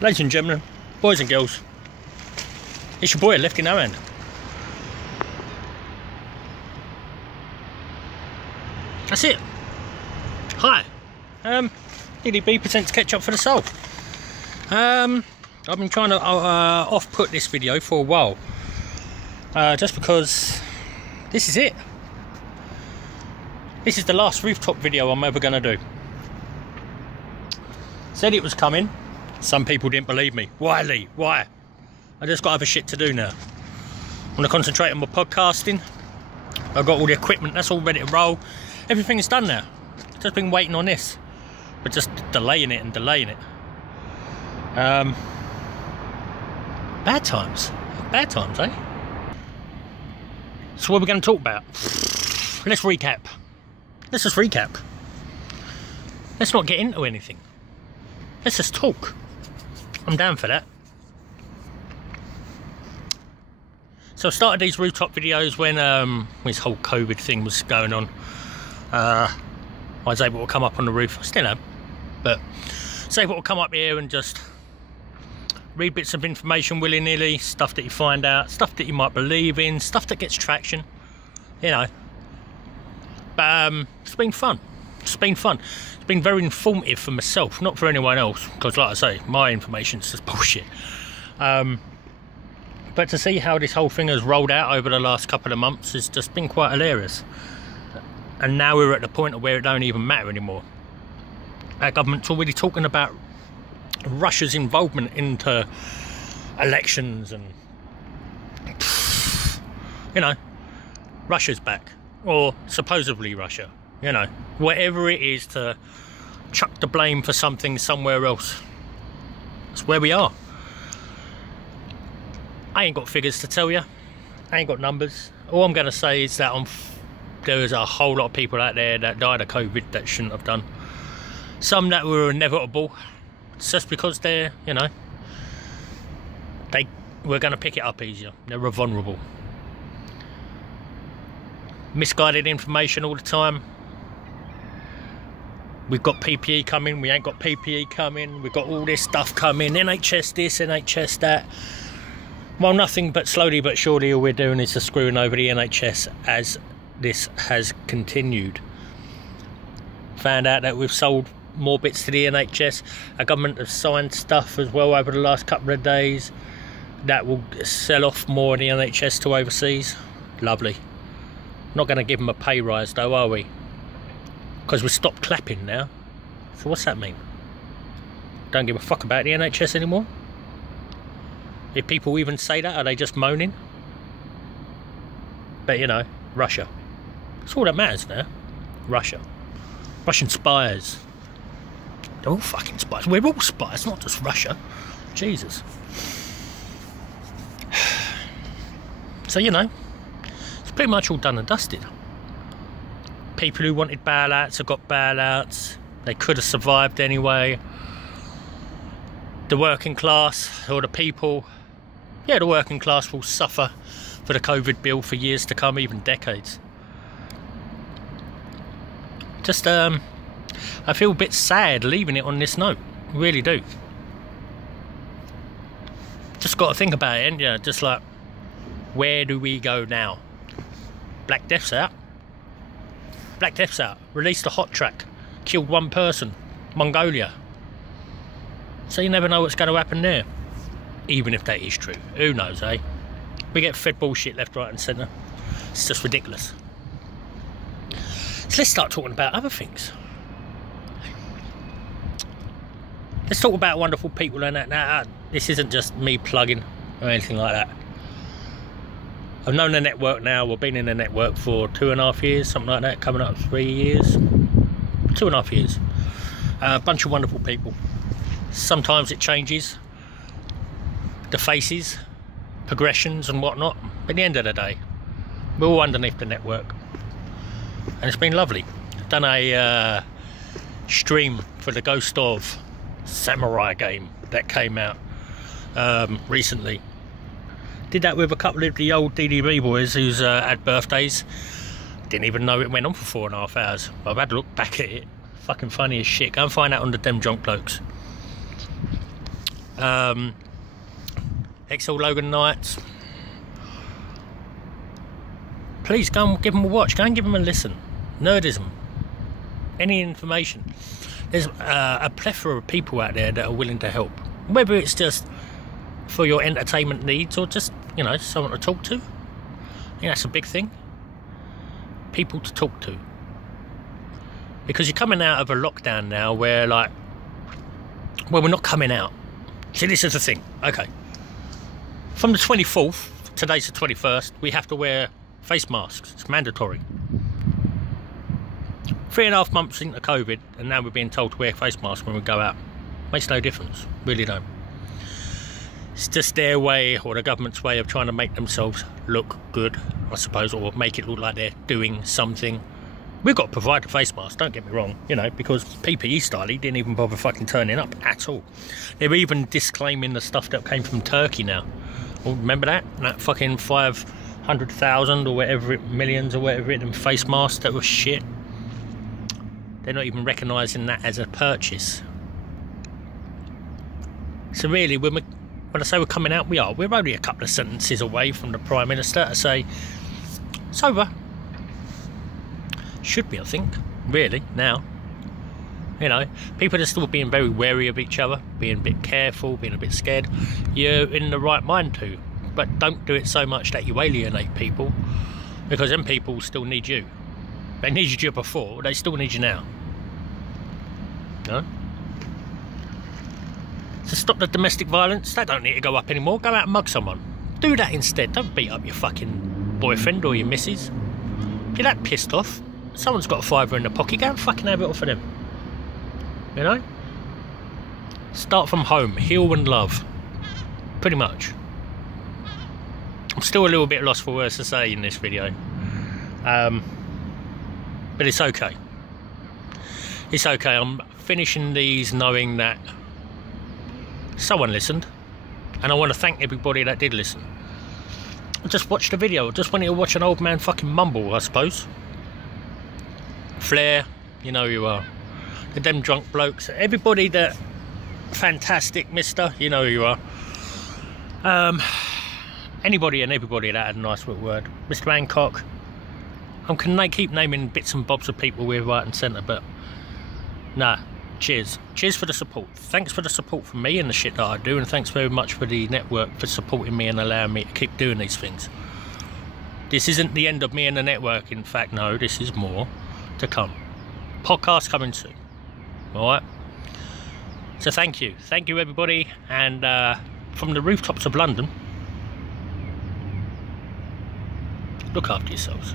Ladies and gentlemen, boys and girls, it's your boy Lefty No Hand. That's it. Hi. DDB presents Catch Up for the Soul. I've been trying to off-put this video for a while, just because this is it. This is the last rooftop video I'm ever going to do. Said it was coming. Some people didn't believe me. Why, Lee? Why? I just got other shit to do now. I'm going to concentrate on my podcasting. I've got all the equipment. That's all ready to roll. Everything's done now. Just been waiting on this. But just delaying it and delaying it. Bad times. Bad times, eh? So what are we going to talk about? Let's recap. Let's just recap. Let's not get into anything. Let's just talk. I'm down for that. So I started these rooftop videos when this whole COVID thing was going on. I was able to come up on the roof. I still am. But I was able to come up here and just read bits of information willy-nilly, stuff that you find out, stuff that you might believe in, stuff that gets traction, you know. But it's been fun. It's been fun. It's been very informative for myself, not for anyone else, because like I say, my information's just bullshit. But to see how this whole thing has rolled out over the last couple of months has just been quite hilarious. And now we're at the point where it don't even matter anymore. Our government's already talking about Russia's involvement into elections and, you know, Russia's back, or supposedly Russia, you know, whatever it is to chuck the blame for something somewhere else. That's where we are. I ain't got figures to tell you. I ain't got numbers. All I'm going to say is that there's a whole lot of people out there that died of COVID that shouldn't have done. Some that were inevitable. It's just because they're, you know, we're going to pick it up easier. They're vulnerable. Misguided information all the time. We've got PPE coming, we ain't got PPE coming, we've got all this stuff coming, NHS this, NHS that. Well, nothing but slowly but surely all we're doing is just screwing over the NHS as this has continued. Found out that we've sold more bits to the NHS. Our government have signed stuff as well over the last couple of days that will sell off more of the NHS to overseas. Lovely. Not going to give them a pay rise though, are we? Because we stopped clapping now. So what's that mean? Don't give a fuck about the NHS anymore? If people even say that, are they just moaning? But you know, Russia. That's all that matters now. Russia. Russian spies. They're all fucking spies. We're all spies, not just Russia. Jesus. So, you know, it's pretty much all done and dusted. People who wanted bailouts have got bailouts. They could have survived anyway. The working class, or the people, yeah, the working class will suffer for the COVID bill for years to come, even decades. Just, I feel a bit sad leaving it on this note. Really do. Just got to think about it, and yeah, just like, where do we go now? Black Death's out. Black Death's out. Released a hot track. Killed one person. Mongolia. So you never know what's going to happen there. Even if that is true. Who knows, eh? We get fed bullshit left, right and centre. It's just ridiculous. So let's start talking about other things. Let's talk about wonderful people and that. Now, this isn't just me plugging or anything like that. I've known the network now. We've been in the network for 2.5 years, something like that. Coming up 3 years. 2.5 years. A bunch of wonderful people. Sometimes it changes. The faces, progressions and whatnot. But at the end of the day, we're all underneath the network. And it's been lovely. I've done a stream for the Ghost of Samurai game that came out recently. Did that with a couple of the old DDB boys who's had birthdays. Didn't even know it went on for 4.5 hours. I've had to look back at it. Fucking funny as shit. Go and find out on the Dem Drunk Blokes. XL Logan Nights. Please go and give them a watch. Go and give them a listen. Nerdism. Any information. There's a plethora of people out there that are willing to help. Whether it's just for your entertainment needs or just, you know, someone to talk to. I think that's a big thing. People to talk to. Because you're coming out of a lockdown now where, like, well, we're not coming out. See, this is the thing. Okay. From the 24th, today's the 21st, we have to wear face masks. It's mandatory. 3.5 months into COVID, and now we're being told to wear face masks when we go out. Makes no difference. Really don't. It's just their way, or the government's way, of trying to make themselves look good, I suppose, or make it look like they're doing something. We've got to provide the face mask, don't get me wrong, you know, because PPE style, he didn't even bother fucking turning up at all. They're even disclaiming the stuff that came from Turkey now. Well, remember that? That fucking 500,000 or whatever, millions or whatever, them face masks that were shit. They're not even recognising that as a purchase. So really, when I say we're coming out, we are. We're only a couple of sentences away from the Prime Minister to say, it's over. Should be, I think, really, now. You know, people are still being very wary of each other, being a bit careful, being a bit scared. You're in the right mind to, but don't do it so much that you alienate people, because them people still need you. They needed you before, they still need you now. No? So stop the domestic violence. That don't need to go up anymore. Go out and mug someone. Do that instead. Don't beat up your fucking boyfriend or your missus. If you're that pissed off, someone's got a fiver in the pocket, go and fucking have it off for them. You know? Start from home. Heal and love. Pretty much. I'm still a little bit lost for words to say in this video. But it's okay. It's okay. I'm finishing these knowing that someone listened. And I want to thank everybody that did listen. I just watched the video. I just wanted to watch an old man fucking mumble, I suppose. Flair, you know who you are. The Dem Drunk Blokes, everybody that fantastic mister, you know who you are. Anybody and everybody that had a nice little word. Mr. Hancock. I keep naming bits and bobs of people we're right and centre, but nah, cheers. Cheers for the support. Thanks for the support from me and the shit that I do, and thanks very much for the network for supporting me and allowing me to keep doing these things. This isn't the end of me and the network, in fact, no, this is more to come. Podcast coming soon. Alright? So thank you everybody, and from the rooftops of London, look after yourselves.